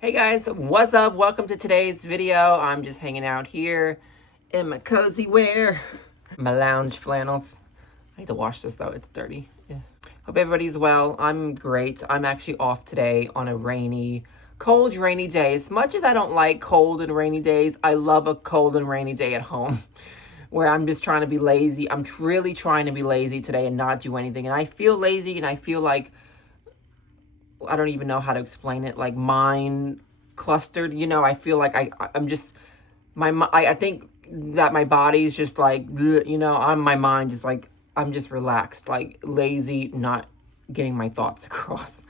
Hey guys, what's up? Welcome to today's video. I'm just hanging out here in my cozy wear, my lounge flannels. I need to wash this though, it's dirty. Yeah. Hope everybody's well. I'm great. I'm actually off today on a cold, rainy day. As much as I don't like cold and rainy days, I love a cold and rainy day at home where I'm just trying to be lazy. I'm really trying to be lazy today and not do anything. And I feel lazy and I feel like I don't even know how to explain it, like mind clustered. I feel like I'm just I think that my body's just like on my mind is like I'm just relaxed, like lazy, not getting my thoughts across.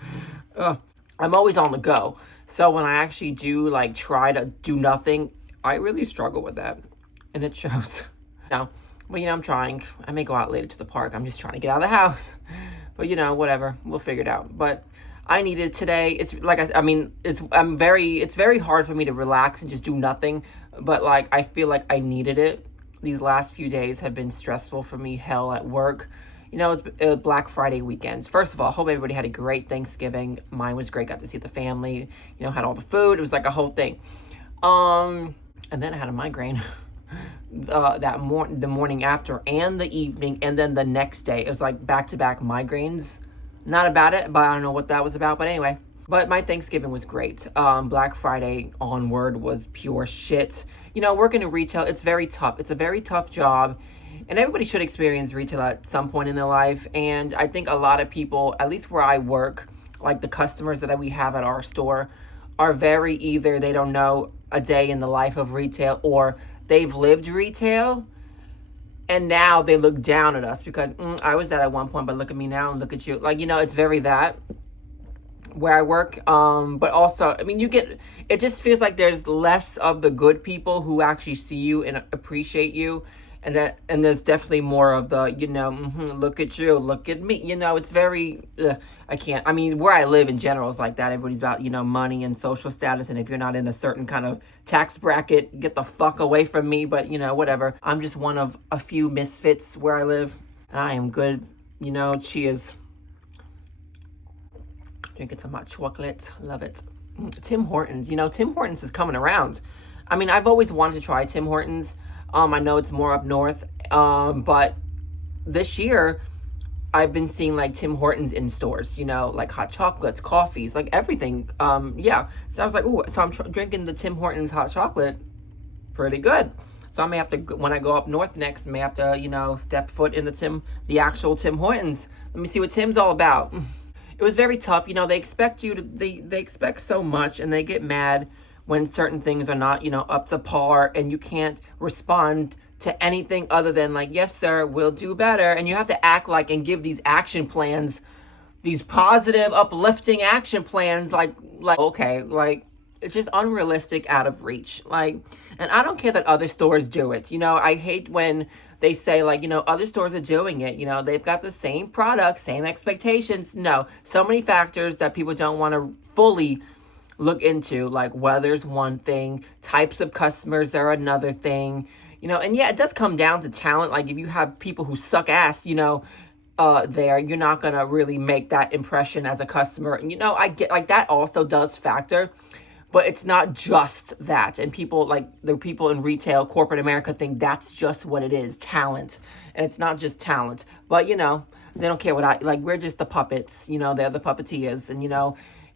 Ugh. I'm always on the go. So when I actually do like try to do nothing, I really struggle with that. And it shows. No. But I'm trying. I may go out later to the park. I'm just trying to get out of the house. But whatever. We'll figure it out. But I needed today. It's like it's very hard for me to relax and just do nothing. But like I feel like I needed it. These last few days have been stressful for me, hell at work. It's Black Friday weekends. First of all, I hope everybody had a great Thanksgiving. Mine was great. Got to see the family. Had all the food. It was like a whole thing. And then I had a migraine. The morning after and the evening and then the next day. It was like back-to-back migraines. Not about it, but I don't know what that was about. But anyway, but my Thanksgiving was great. Black Friday onward was pure shit. Working in retail, it's very tough. It's a very tough job. And everybody should experience retail at some point in their life. And I think a lot of people, at least where I work, like the customers that we have at our store, are very either they don't know a day in the life of retail or they've lived retail and now they look down at us because I was that at one point, but look at me now and look at you. Like, it's very that where I work. But also, it just feels like there's less of the good people who actually see you and appreciate you. And there's definitely more of the, look at you, look at me. It's very, I can't. Where I live in general is like that. Everybody's about, money and social status. And if you're not in a certain kind of tax bracket, get the fuck away from me. But, whatever. I'm just one of a few misfits where I live. And I am good. Cheers. Drinking some hot chocolate. Love it. Tim Hortons. Tim Hortons is coming around. I've always wanted to try Tim Hortons. I know it's more up north. But this year, I've been seeing like Tim Hortons in stores, like hot chocolates, coffees, like everything. Yeah. So I was like, ooh, so I'm drinking the Tim Hortons hot chocolate. Pretty good. So I may have to, when I go up north next, I may have to, step foot in the actual Tim Hortons. Let me see what Tim's all about. It was very tough. They expect you to, they expect so much and they get mad when certain things are not, up to par and you can't respond to anything other than like, yes, sir, we'll do better. And you have to act like and give these action plans, these positive, uplifting action plans, like, okay, like, it's just unrealistic, out of reach. Like, and I don't care that other stores do it. I hate when they say like, other stores are doing it. They've got the same product, same expectations. No, so many factors that people don't want to fully look into, like weather's one thing, types of customers are another thing, and yeah, it does come down to talent. Like if you have people who suck ass, there, you're not gonna really make that impression as a customer. And I get like that also does factor, but it's not just that. And people like the people in retail, corporate America think that's just what it is, talent. And it's not just talent. But they don't care what I like. We're just the puppets, they're the puppeteers,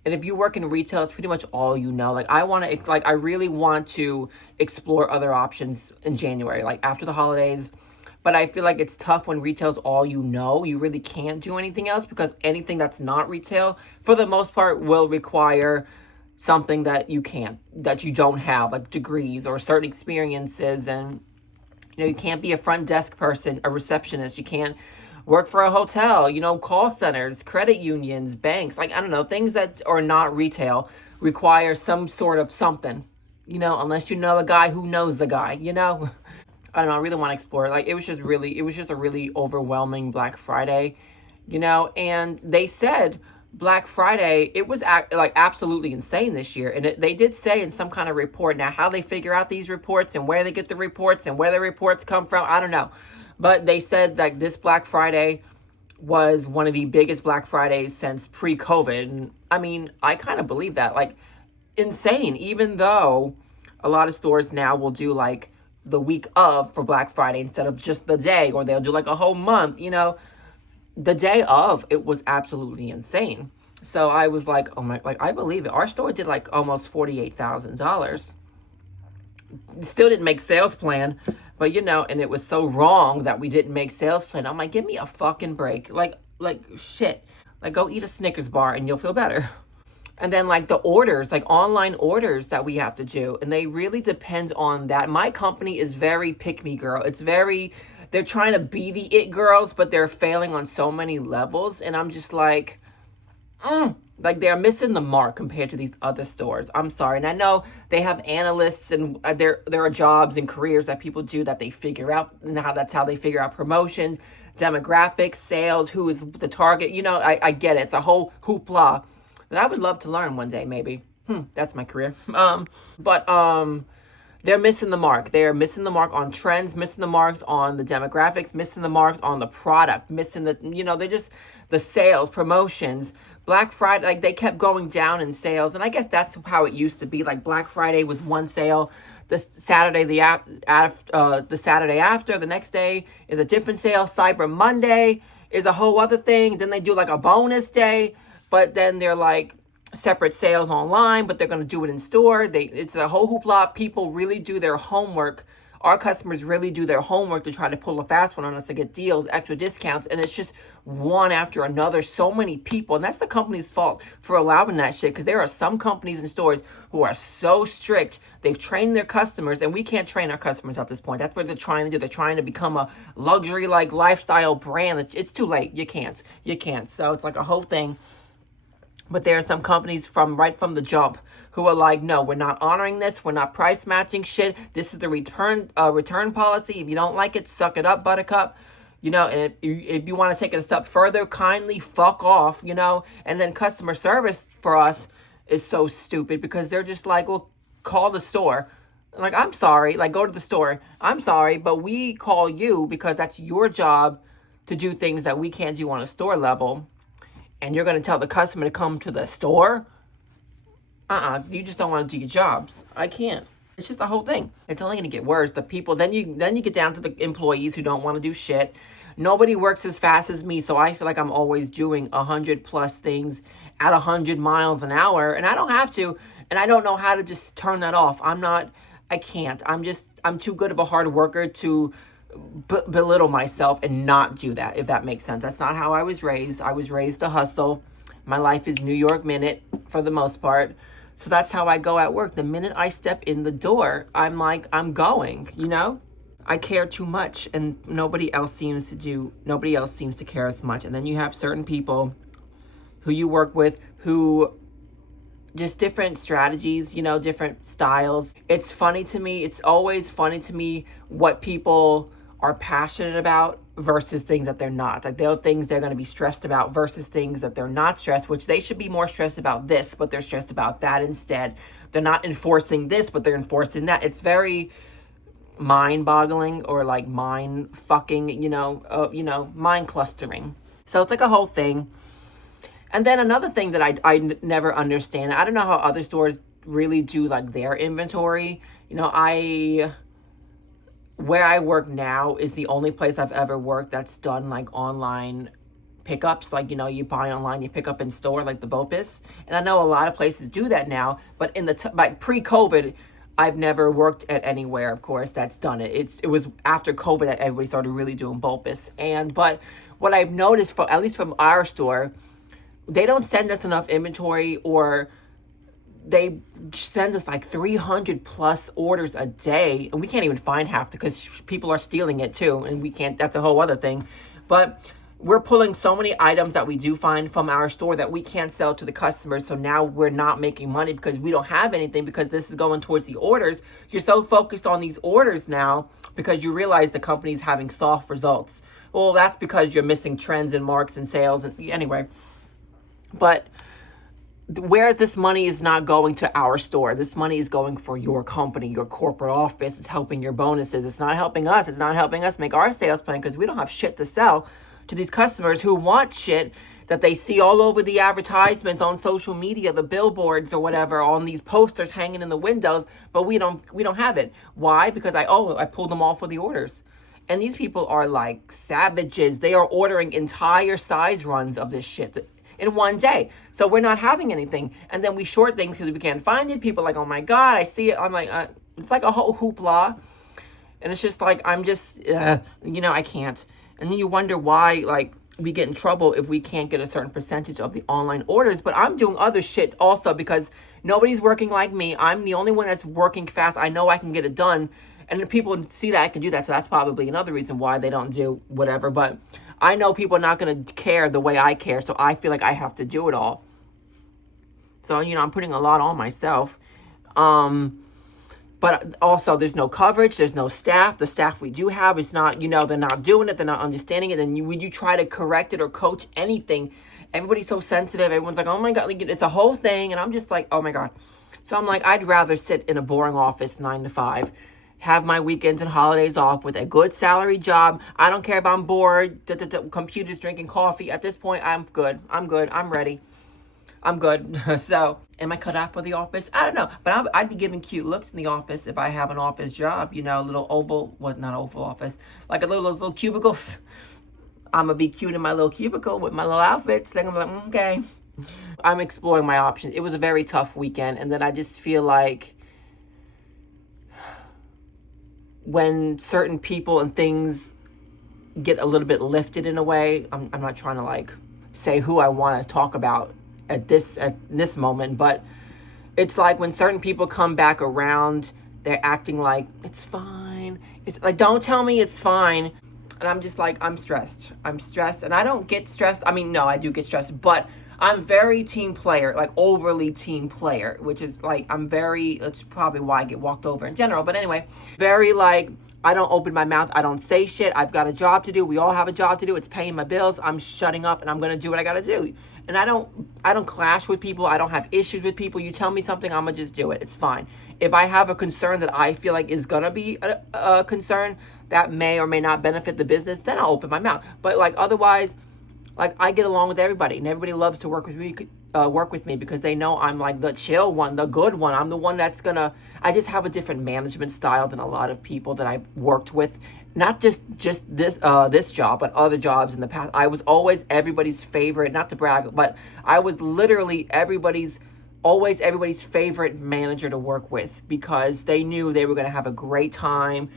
and if you work in retail, it's pretty much all Like I really want to explore other options in January, like after the holidays. But I feel like it's tough when retail's all You really can't do anything else because anything that's not retail, for the most part, will require something that you don't have, like degrees or certain experiences. And you can't be a front desk person, a receptionist. You can't work for a hotel, call centers, credit unions, banks. Like, I don't know, things that are not retail require some sort of something, unless you know a guy who knows the guy, I don't know, I really want to explore it. Like, it was just a really overwhelming Black Friday, and they said Black Friday, it was like absolutely insane this year. And they did say in some kind of report, now how they figure out these reports and where they get the reports and where the reports come from, I don't know. But they said that this Black Friday was one of the biggest Black Fridays since pre-COVID. And I kind of believe that. Like, insane, even though a lot of stores now will do like the week of for Black Friday instead of just the day, or they'll do like a whole month, the day of, it was absolutely insane. So I was like, oh my, like, I believe it. Our store did like almost $48,000. Still didn't make sales plan, but and it was so wrong that we didn't make sales plan. I'm like, give me a fucking break. Like shit. Like, go eat a Snickers bar and you'll feel better. And then like the orders, like online orders that we have to do, and they really depend on that. My company is very pick me girl. They're trying to be the it girls, but they're failing on so many levels. And I'm just like they're missing the mark compared to these other stores. I'm sorry. And I know they have analysts, and there are jobs and careers that people do that they figure out, and that's how they figure out promotions, demographics, sales, who is the target. I get it. It's a whole hoopla that I would love to learn one day, maybe. That's my career. But they're missing the mark. They're missing the mark on trends, missing the marks on the demographics, missing the marks on the product, missing they're just the sales, promotions. Black Friday, like, they kept going down in sales. And I guess that's how it used to be. Like, Black Friday was one sale. The Saturday, the Saturday after, the next day is a different sale. Cyber Monday is a whole other thing. Then they do like a bonus day, but then they're like separate sales online, but they're going to do it in store. It's a whole hoopla. People really do their homework. Our customers really do their homework to try to pull a fast one on us to get deals, extra discounts, and it's just one after another. So many people, and that's the company's fault for allowing that shit, because there are some companies and stores who are so strict. They've trained their customers, and we can't train our customers at this point. That's what they're trying to do. They're trying to become a luxury, like, lifestyle brand. It's too late. You can't. So it's like a whole thing. But there are some companies right from the jump who are like, no, we're not honoring this. We're not price matching shit. This is the return policy. If you don't like it, suck it up, buttercup. And if you want to take it a step further, kindly fuck off, And then customer service for us is so stupid, because they're just like, well, call the store. Like, I'm sorry. Like, go to the store. I'm sorry, but we call you because that's your job to do things that we can't do on a store level. And you're going to tell the customer to come to the store? You just don't want to do your jobs. I can't. It's just the whole thing. It's only going to get worse. The people, then you get down to the employees who don't want to do shit. Nobody works as fast as me, so I feel like I'm always doing 100 plus things at 100 miles an hour, and I don't have to, and I don't know how to just turn that off. I can't. I'm too good of a hard worker to belittle myself and not do that, if that makes sense. That's not how I was raised. I was raised to hustle. My life is New York minute for the most part. So that's how I go at work. The minute I step in the door, I'm like, I'm going, I care too much, and nobody else seems to care as much. And then you have certain people who you work with who just different strategies, different styles. It's funny to me. It's always funny to me what people are passionate about versus things that they're not. Like, there are things they're going to be stressed about versus things that they're not stressed, which they should be more stressed about this, but they're stressed about that instead. They're not enforcing this, but they're enforcing that. It's very mind-boggling, or like mind-fucking, mind clustering. So it's like a whole thing. And then another thing that I never understand, I don't know how other stores really do like their inventory. Where I work now is the only place I've ever worked that's done like online pickups. Like, you buy online, you pick up in store, like the BOPIS. And I know a lot of places do that now, but like pre-COVID, I've never worked at anywhere, of course, that's done it. It was after COVID that everybody started really doing BOPIS. But what I've noticed, at least from our store, they don't send us enough inventory, or they send us like 300 plus orders a day, and we can't even find half because people are stealing it too, and we can't. That's a whole other thing. But we're pulling so many items that we do find from our store that we can't sell to the customers. So now we're not making money because we don't have anything, because this is going towards the orders. You're so focused on these orders now because you realize the company's having soft results. Well, that's because you're missing trends and marks and sales. And anyway, but where this money is not going to our store. This money is going for your company, your corporate office. It's helping your bonuses. It's not helping us. It's not helping us make our sales plan, because we don't have shit to sell to these customers who want shit that they see all over the advertisements on social media, the billboards or whatever, on these posters hanging in the windows, but we don't have it. Why? Because I pulled them all for the orders. And these people are like savages. They are ordering entire size runs of this shit in one day. So we're not having anything. And then we short things because we can't find it. People are like, oh my God, I see it. I'm like, it's like a whole hoopla. And it's just like, I'm just, I can't. And then you wonder why, like, we get in trouble if we can't get a certain percentage of the online orders. But I'm doing other shit also because nobody's working like me. I'm the only one that's working fast. I know I can get it done. And the people see that I can do that. So that's probably another reason why they don't do whatever. But I know people are not going to care the way I care. So I feel like I have to do it all. So, I'm putting a lot on myself. But also, there's no coverage. There's no staff. The staff we do have is not, they're not doing it. They're not understanding it. And when you try to correct it or coach anything, everybody's so sensitive. Everyone's like, oh my God, like, it's a whole thing. And I'm just like, oh my God. So I'm like, I'd rather sit in a boring office 9 to 5, have my weekends and holidays off with a good salary job. I don't care if I'm bored, computers, drinking coffee. At this point, I'm good. I'm ready. I'm good. So, am I cut out for the office? I don't know. But I'd be giving cute looks in the office if I have an office job. A little oval, not oval office, like those little cubicles. I'm going to be cute in my little cubicle with my little outfits. Then I'm like, okay. I'm exploring my options. It was a very tough weekend. And then I just feel like when certain people and things get a little bit lifted in a way, I'm not trying to like say who I want to talk about at this moment, but it's like when certain people come back around, they're acting like it's fine. It's like, don't tell me it's fine. And I'm just like, I'm stressed, and I don't get stressed. I mean, no, I do get stressed, but I'm very team player, like overly team player, which is like, it's probably why I get walked over in general. But anyway, very like, I don't open my mouth. I don't say shit. I've got a job to do. We all have a job to do. It's paying my bills. I'm shutting up and I'm going to do what I got to do. And I don't clash with people. I don't have issues with people. You tell me something, I'm going to just do it. It's fine. If I have a concern that I feel like is going to be a concern that may or may not benefit the business, then I'll open my mouth. But like otherwise, like I get along with everybody and everybody loves to work with me because they know I'm like the chill one, the good one. I'm the one I just have a different management style than a lot of people that I've worked with. Not just this job, but other jobs in the past. I was always everybody's favorite, not to brag, but I was literally always everybody's favorite manager to work with because they knew they were going to have a great time.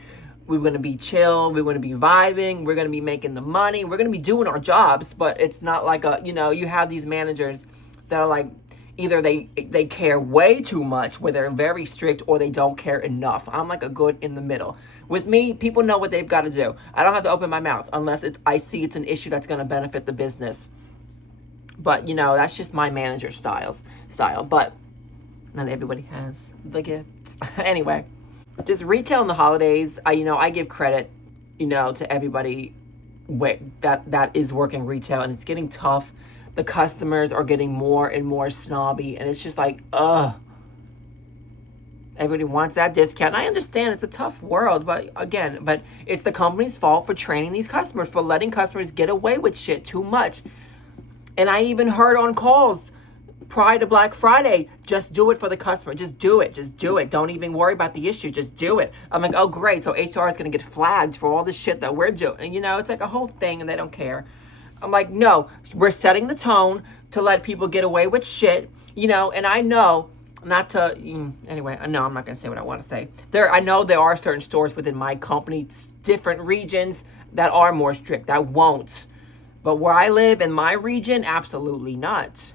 We were going to be chill. We were going to be vibing. We're going to be making the money. We're going to be doing our jobs, but it's not like you have these managers that are like, either they care way too much where they're very strict or they don't care enough. I'm like a good in the middle. With me, people know what they've got to do. I don't have to open my mouth unless I see it's an issue that's going to benefit the business. But, that's just my manager style. But not everybody has the gifts. Anyway, just retail in the holidays. I give credit, to everybody that is working retail, and it's getting tough. The customers are getting more and more snobby, and it's just like, everybody wants that discount. And I understand it's a tough world, but it's the company's fault for training these customers, for letting customers get away with shit too much. And I even heard on calls prior to Black Friday, just do it for the customer. Just do it. Don't even worry about the issue. Just do it. I'm like, oh, great. So HR is going to get flagged for all the shit that we're doing. And, it's like a whole thing, and they don't care. I'm like, no, we're setting the tone to let people get away with shit, and I know not to, anyway, no, I'm not going to say what I want to say. I know there are certain stores within my company, different regions that are more strict, that won't. But where I live in my region, absolutely not.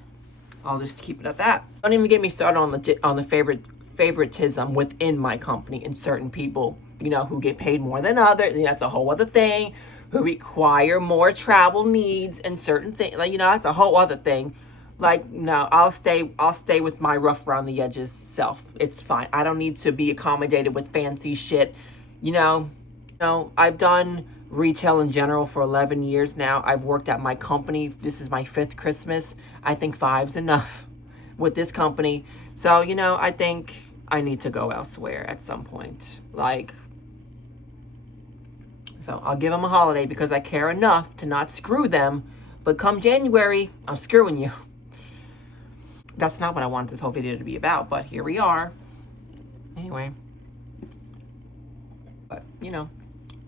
I'll just keep it at that. Don't even get me started on the favoritism within my company and certain people, who get paid more than others. That's a whole other thing. Who require more travel needs and certain things. Like, that's a whole other thing. Like, no, I'll stay with my rough around the edges self. It's fine. I don't need to be accommodated with fancy shit. I've done retail in general for 11 years now. I've worked at my company. This is my 5th Christmas. I think 5's enough with this company. So, I think I need to go elsewhere at some point. So I'll give them a holiday because I care enough to not screw them But come January, I'm screwing you. That's not what I want this whole video to be about, but here we are. Anyway. But, you know,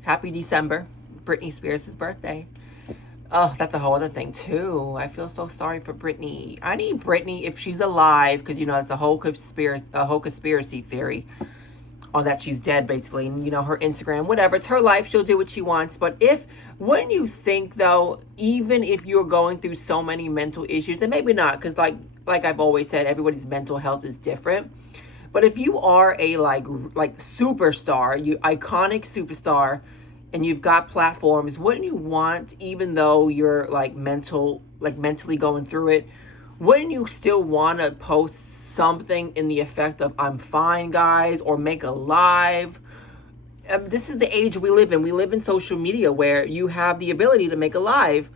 happy December. Britney Spears' birthday. Oh, that's a whole other thing, too. I feel so sorry for Britney. I need Britney, if she's alive, because, you know, it's a whole conspiracy theory on that she's dead, basically. And, you know, her Instagram, whatever. It's her life. She'll do what she wants. But wouldn't you think, though, even if you're going through so many mental issues, and maybe not, because, like I've always said, everybody's mental health is different. But if you are a, like superstar, you iconic superstar, and you've got platforms, wouldn't you want, even though you're mentally going through it, wouldn't you still want to post something in the effect of "I'm fine, guys," or make a live? This is the age we live in. We live in social media where you have the ability to make a live,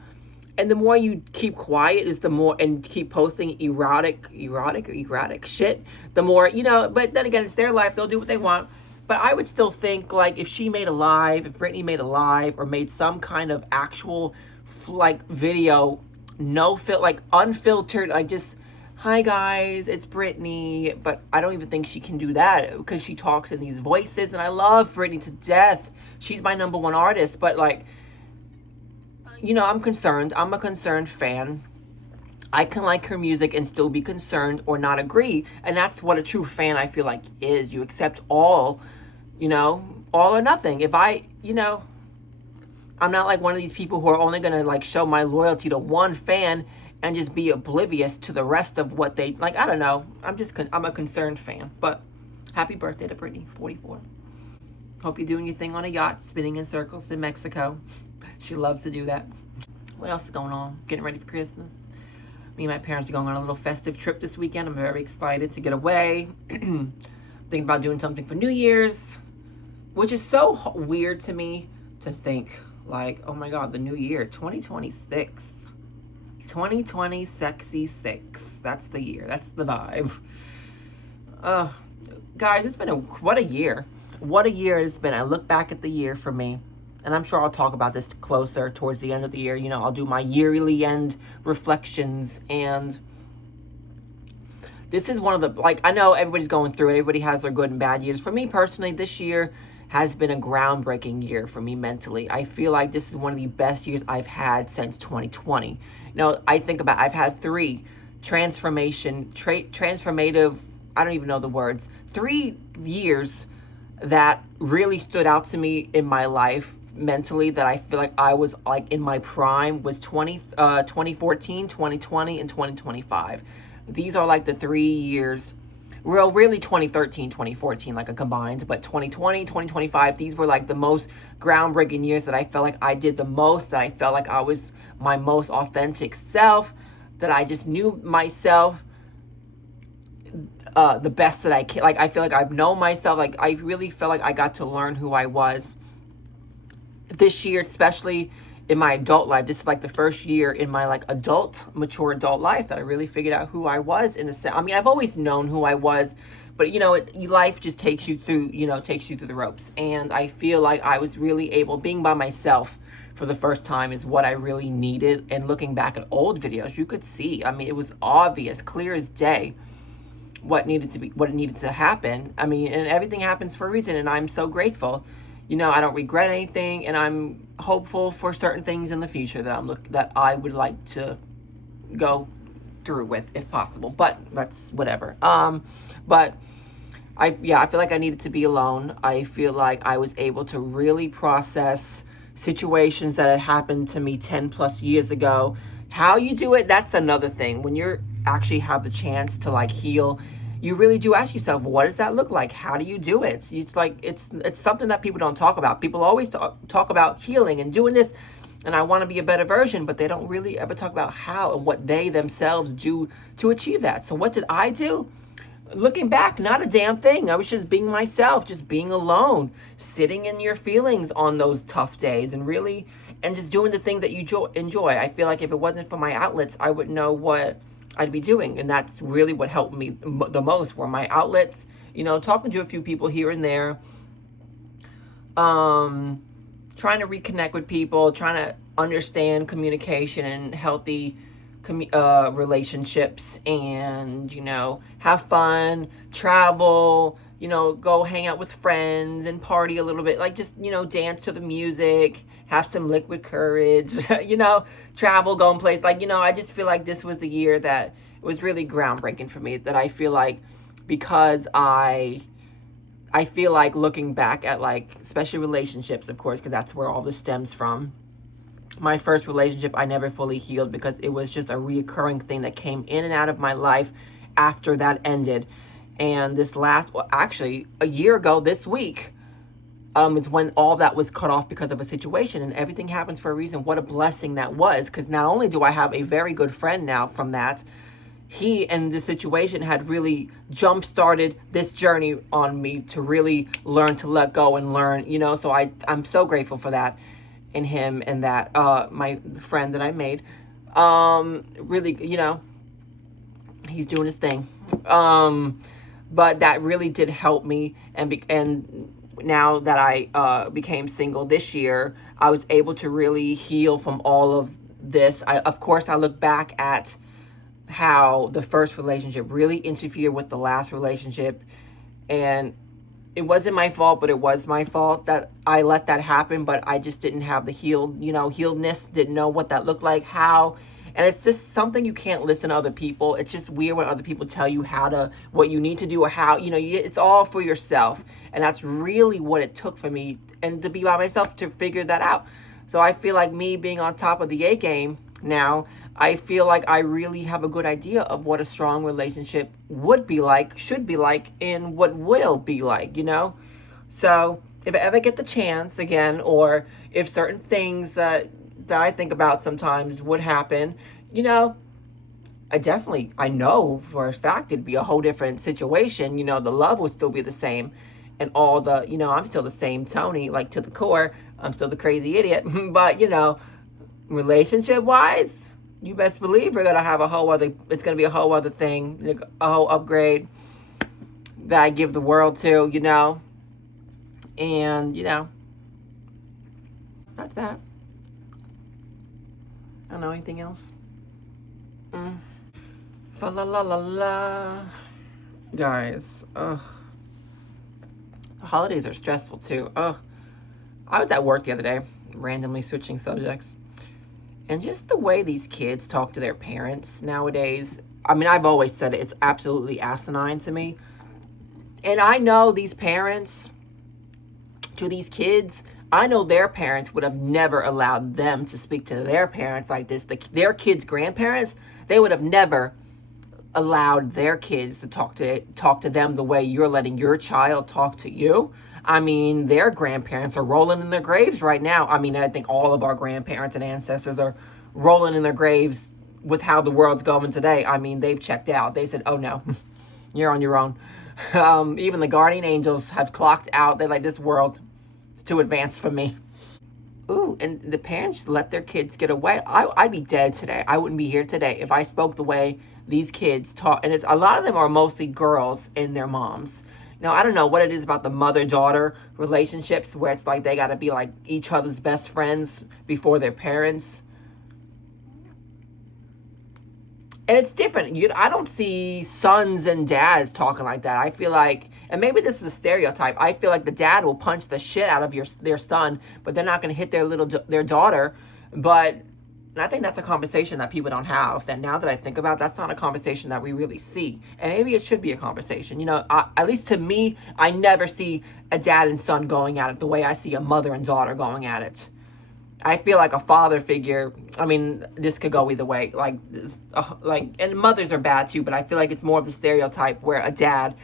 and the more you keep quiet is the more, and keep posting erotic shit, the more, you know. But then again, it's their life. They'll do what they want. But I would still think, like, if she made a live, if Britney made a live, or made some kind of actual, like, video, unfiltered, like, just, "Hi, guys, it's Britney." But I don't even think she can do that, because she talks in these voices, and I love Britney to death. She's my #1 artist, but, like, you know, I'm concerned. I'm a concerned fan. I can like her music and still be concerned or not agree. And that's what a true fan, I feel like, is. You accept all, you know, all or nothing. If you know, I'm not like one of these people who are only going to, like, show my loyalty to one fan and just be oblivious to the rest of what they, like, I don't know. I'm a concerned fan. But happy birthday to Britney, 44. Hope you're doing your thing on a yacht, spinning in circles in Mexico. She loves to do that. What else is going on? Getting ready for Christmas. Me and my parents are going on a little festive trip this weekend. I'm very excited to get away. Thinking about doing something for New Year's, which is so weird to me to think, like, oh my God, the new year, 2026. 2020 sexy six. That's the year. That's the vibe. Guys, it's been what a year. What a year it's been. I look back at the year for me, and I'm sure I'll talk about this closer towards the end of the year. You know, I'll do my yearly end reflections. And this is one of the, like, I know everybody's going through it. Everybody has their good and bad years. For me personally, this year has been a groundbreaking year for me mentally. I feel like this is one of the best years I've had since 2020. You know, I think about, I've had 3 transformative, I don't even know the words, 3 years that really stood out to me in my life mentally, that I feel like I was, like, in my prime, was 2014, 2020, and 2025. These are like the 3 years, well, really 2013, 2014, like a combined, but 2020, 2025, these were like the most groundbreaking years that I felt like I did the most, that I felt like I was my most authentic self, that I just knew myself the best that I can. Like, I feel like I've known myself. Like, I really felt like I got to learn who I was this year, especially in my adult life. This is like the first year in my, like, mature adult life that I really figured out who I was, in a sense. I mean, I've always known who I was, but, you know, life just takes you through, takes you through the ropes. And I feel like I was really able, being by myself for the first time, is what I really needed. And looking back at old videos, you could see, I mean, it was obvious, clear as day, what needed to happen. I mean, and everything happens for a reason, and I'm so grateful. You know, I don't regret anything, and I'm hopeful for certain things in the future that I would like to go through with, if possible. But that's whatever. But I feel like I needed to be alone. I feel like I was able to really process situations that had happened to me 10 plus years ago. How you do it, that's another thing. When you're actually have the chance to, like, heal, you really do ask yourself, what does that look like? How do you do it? It's like, it's something that people don't talk about. People always talk about healing and doing this, and I want to be a better version, but they don't really ever talk about how and what they themselves do to achieve that. So what did I do? Looking back, not a damn thing. I was just being myself, just being alone, sitting in your feelings on those tough days, and just doing the things that you enjoy. I feel like if it wasn't for my outlets, I wouldn't know what I'd be doing. And that's really what helped me the most, were my outlets, talking to a few people here and there, trying to reconnect with people, trying to understand communication and healthy relationships, and have fun, travel, go hang out with friends and party a little bit, like just dance to the music, have some liquid courage, travel, go in place, like I just feel like this was the year that it was really groundbreaking for me, that I feel like, because I feel like looking back at, like, especially relationships, of course, because that's where all this stems from. My first relationship, I never fully healed because it was just a reoccurring thing that came in and out of my life after that ended. And this last, well, actually, a year ago this week, is when all that was cut off because of a situation, and everything happens for a reason. What a blessing that was, because not only do I have a very good friend now from that, he and the situation had really jump started this journey on me to really learn to let go and learn, so I'm so grateful for that, and him, and that my friend that I made, really, he's doing his thing, but that really did help me. And now that I became single this year, I was able to really heal from all of this. Of course, I look back at how the first relationship really interfered with the last relationship, and it wasn't my fault, but it was my fault that I let that happen. But I just didn't have the healedness, didn't know what that looked like, how. And it's just something, you can't listen to other people. It's just weird when other people tell you what you need to do, or how, it's all for yourself. And that's really what it took for me, and to be by myself, to figure that out. So I feel like, me being on top of the A game now, I feel like I really have a good idea of what a strong relationship would be like, should be like, and what will be like, So if I ever get the chance again, or if certain things that I think about sometimes would happen, I know for a fact it'd be a whole different situation. The love would still be the same, and all the, I'm still the same Tony, like, to the core. I'm still the crazy idiot. But, relationship wise, you best believe it's gonna be a whole other thing, a whole upgrade that I give the world to, and that's that. I don't know anything else. Fa la la la la. Guys, ugh. The holidays are stressful too. Ugh. I was at work the other day, randomly switching subjects, and just the way these kids talk to their parents nowadays. I mean, I've always said it, it's absolutely asinine to me. And I know these parents, to these kids, I know their parents would have never allowed them to speak to their parents like this. Their kids' grandparents, they would have never allowed their kids to talk to them the way you're letting your child talk to you. I mean, their grandparents are rolling in their graves right now. I mean, I think all of our grandparents and ancestors are rolling in their graves with how the world's going today. I mean, they've checked out. They said, oh no, you're on your own. Even the guardian angels have clocked out. They're like, this world is too advanced for me. Ooh, and the parents let their kids get away. I'd be dead today. I wouldn't be here today if I spoke the way these kids talk. And a lot of them are mostly girls and their moms. Now, I don't know what it is about the mother-daughter relationships where it's like they got to be like each other's best friends before their parents. And it's different. I don't see sons and dads talking like that. I feel like, and maybe this is a stereotype, I feel like the dad will punch the shit out of their son, but they're not going to hit their daughter. But and I think that's a conversation that people don't have. That now that I think about, that's not a conversation that we really see. And maybe it should be a conversation. At least to me, I never see a dad and son going at it the way I see a mother and daughter going at it. I feel like a father figure, I mean, this could go either way. And mothers are bad too, but I feel like it's more of the stereotype where a dad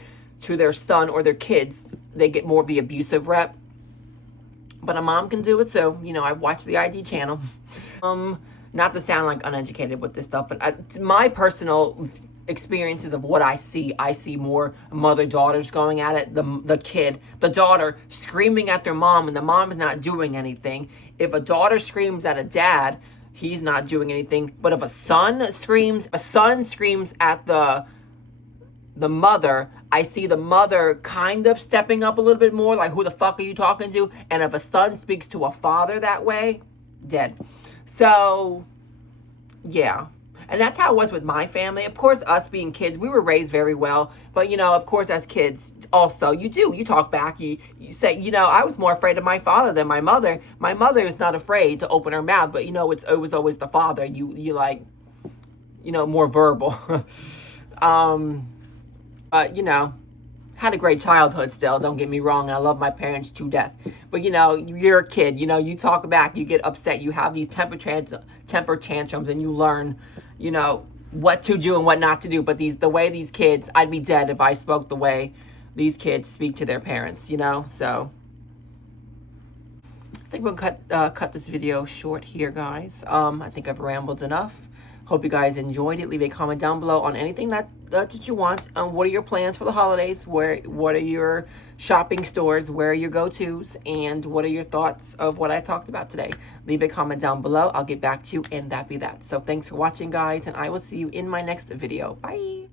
to their son or their kids, they get more of the abusive rep. But a mom can do it too. I watch the ID channel. Not to sound like uneducated with this stuff, but my personal experiences of what I see more mother-daughters going at it. The daughter screaming at their mom, and the mom is not doing anything. If a daughter screams at a dad, he's not doing anything. But if a son screams at the mother, I see the mother kind of stepping up a little bit more, like, who the fuck are you talking to? And if a son speaks to a father that way, dead. So, yeah. And that's how it was with my family. Of course, us being kids, we were raised very well. But, you know, of course, as kids, also, you talk back. You say, you know, I was more afraid of my father than my mother. My mother is not afraid to open her mouth. But, you know, it was always the father. You like, you know, more verbal. But, you know, had a great childhood still, don't get me wrong, and I love my parents to death. But, you know, you're a kid, you know, you talk back, you get upset, you have these temper tantrums, and you learn, you know, what to do and what not to do. But the way these kids, I'd be dead if I spoke the way these kids speak to their parents, you know. So I think we'll cut this video short here, guys. I think I've rambled enough. Hope you guys enjoyed it. Leave a comment down below on anything that you want. What are your plans for the holidays? What are your shopping stores? Where are your go-tos? And what are your thoughts of what I talked about today? Leave a comment down below. I'll get back to you, and that be that. So thanks for watching, guys, and I will see you in my next video. Bye.